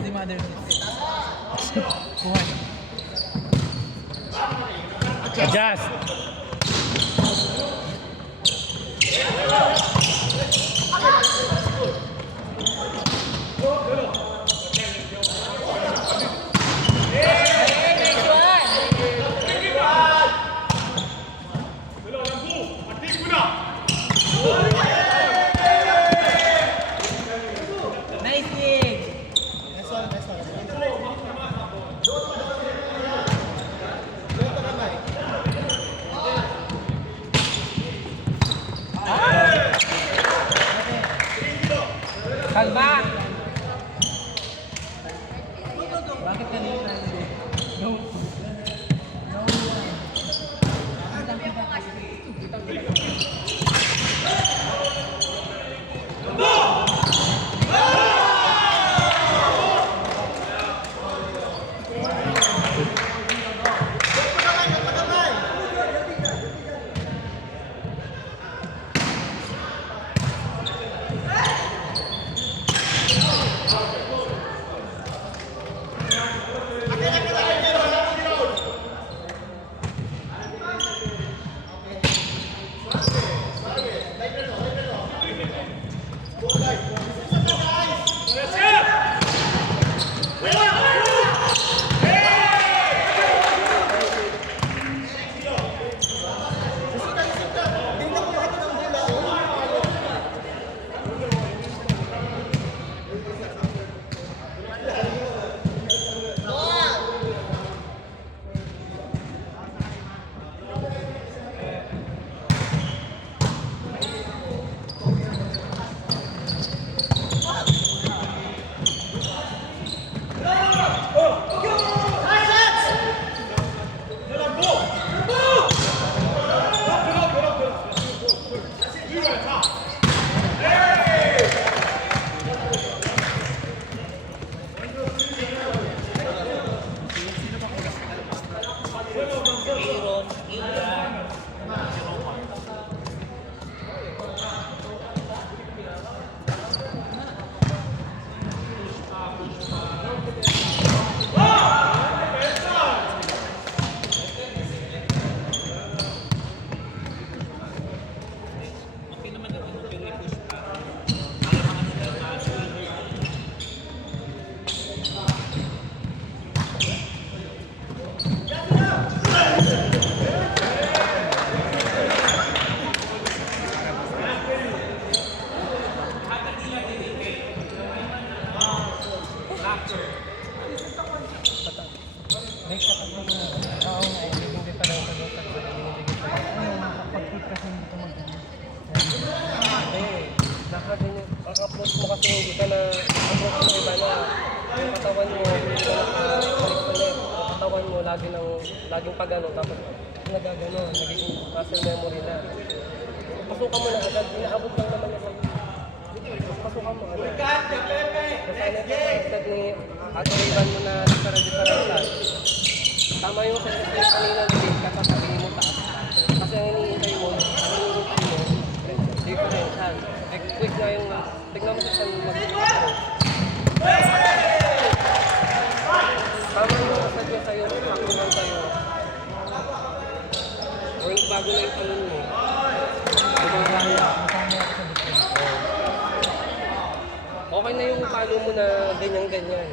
Kasi mother Adjust. Nice kick! Kalma! Bakit kanina hindi? No. Ang-approach mo kasi hindi ka na approach mo iba na yung katawan mo hindi ka nakabalik-balik. Yung katawan mo laging pag-ano tapos nagagano, nagiging muscle memory na. Pasukan mo na agad, inaabot lang naman yung pasukan mo agad. Nasana ka instead ni Ate Ivan mo na differential. Tama yung sentence kanina din kasi sabihin mo taas. Kasi ang iniintay mo, differential. Quick na yung tignan mo siya mag-approach. Tama yung asad niya sa'yo, sakto lang sa'yo. O yung bago na yung talon mo. Okay na yung palo mo na ganyan-ganyan.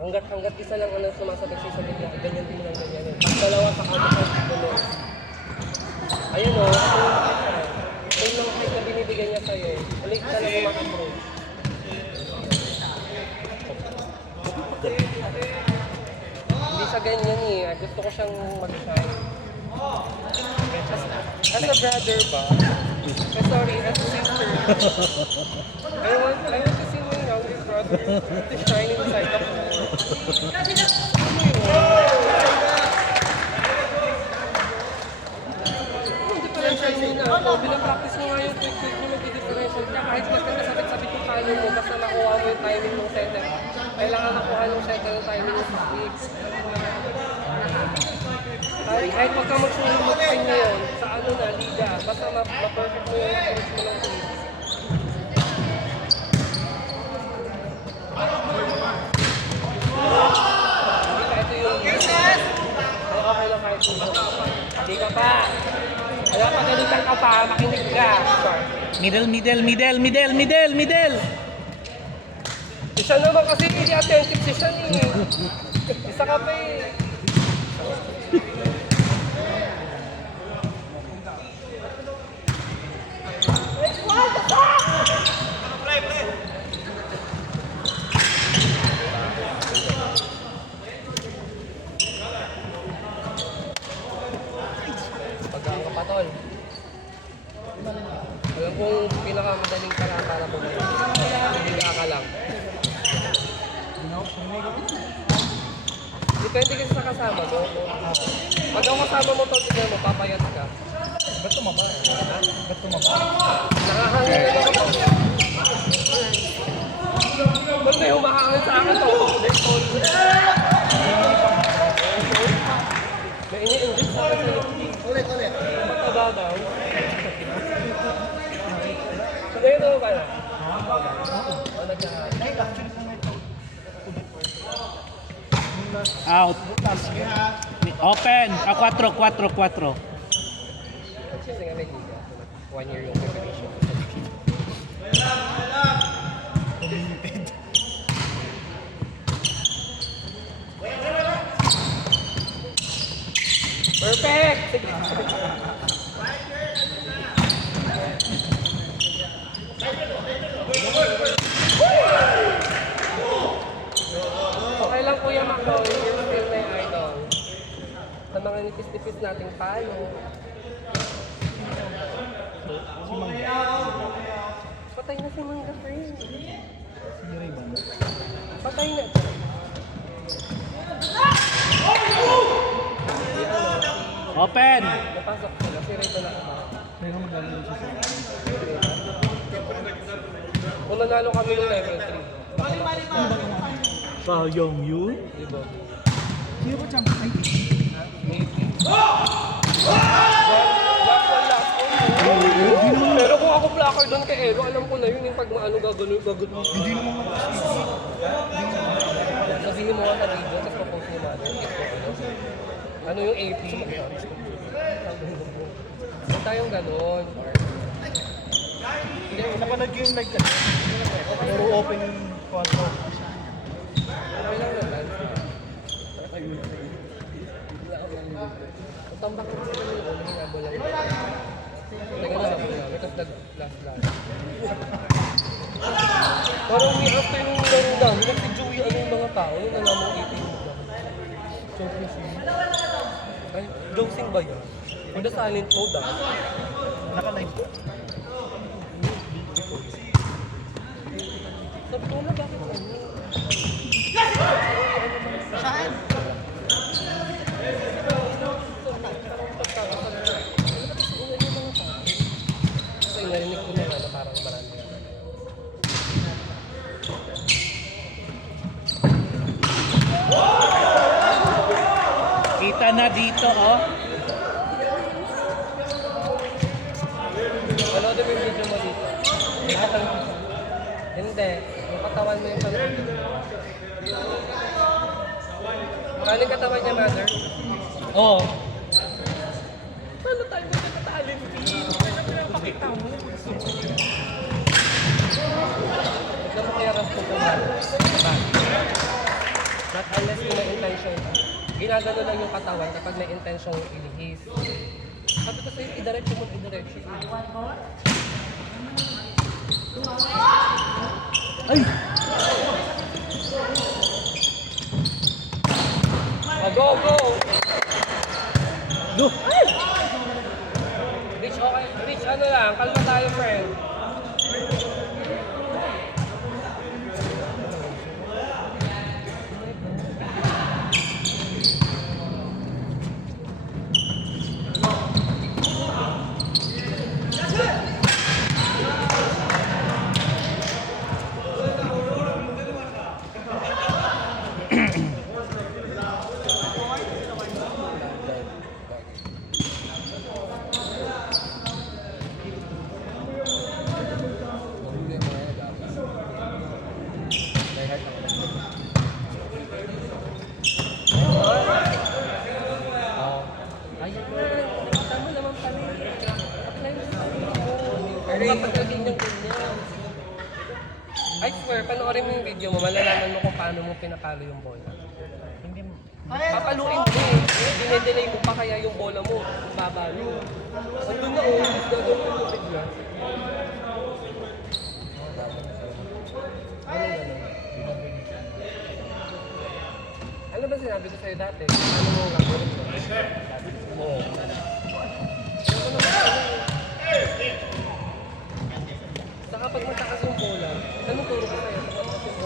Hanggat isa lang ang sumasabit sa gitna, ganyan din lang ganyan. Pag dalawa sa kapit ng tulong. Ayun o, same lang height na binibigyan niya sa'yo. Ulit ka na kumaka-approach. Hindi sa ganyan eh. Gusto ko siyang mag-shine. As a brother ba? Sorry, as a sister. I want to see my younger brother to shine inside the pool. Differential muna ako. Binapractice mo nga yung quick mo mag-differential ka. Kahit magkakasabit-sabit yung palo mo, basta nakuha mo yung timing ng setter. Kailangan nakuha ng setter yung timing ng 6 weeks. Kahit magka mag-swing ngayon, sa ano na, liga. Basta ma-perfect mo yung approach mo ng team. Hindi ka, ito yung... Okay lang kahit yung... Hindi ka pa. Kaya pagalitan ka pa, makinig ka. Middle. Isa naman kasi hindi attentive si Sean eh. Isa ka pa eh. Pagkaan ka pa, tol. Alam kong pinakamadaling paraan para pumalit. Higa ka lang. Depende kasi sa kasama mo. Pag ang kasama mo, tol, tignan mo, papayat ka. Ba't tumaba? Ba't tumaba? Nakahangin na naman ako. Tol, may humahangin sa akin to. Tol. May ini-inject sa akin sa ulit. Mataba daw. Ngayon na ba na? O nagkahan? Out. Open. 4. Kasi nga may liga. 1 year yung preparation. Perfect! Sige. Okay lang Kuya Makoy, yung feel na yung idol. Sa mga nipis-nipis nating palo. Patay na si Mangga Friend. Patay na. Open. Napasok sila, si Rito na ba? Meron maglalaro siya sa... Kung nanalo kami ng level 3, baka Sayang yun. diba? Sino ba champion? Ay, Pero kung ako blocker doon kay Elo, alam ko na yun yung pag maano gagano. hindi naman Sabihin mo nga sa video, tapos propose mo natin. Ano yung AP? Huwag tayong ganon. napanood ko yung like puro open 4. Okay lang naman. Tambak ko sila yung ulo, hinabo lang. Teka na ako namin, tapos nag-last. Parang may after nung nilaro namin, nag-Joey ano yung mga tao, yung nalamang 18 mo lang. Joking siya. Ay, joking ba yun? Yung silent mode ah. Naka-live ko. Sabi ko na bakit ano? Saan? Kasi narinig ko naman na parang marami. Kita na dito, oh. Panood mo yung video mo dito. Hindi. Yung katawan mo yung panood. Ano yung katawan niya, mother? Oo. Paano tayo magkakatalent fee? Ano pinapakita mo? Ito mo kaya ras ko not unless kung may intention. Ginagano lang yung katawan kapag may intention ilihis. Sabi ko sa'yo, idiretso mo, idiretso. Ay! Go, go! Go! Rich, okay. Rich, ano lang, kalma tayo, friend. video mo, malalaman mo kung paano mo pinapalo yung bola. Papaluin mo eh. Dinedelay mo pa kaya yung bola mo, babalo. Andun na oh, gagawin mo bigla. Ano ba sinabi ko sa'yo dati? Ano mo gagawin ko? Oo. Saka pag matakas yung bola, anong turo ko sa'yo?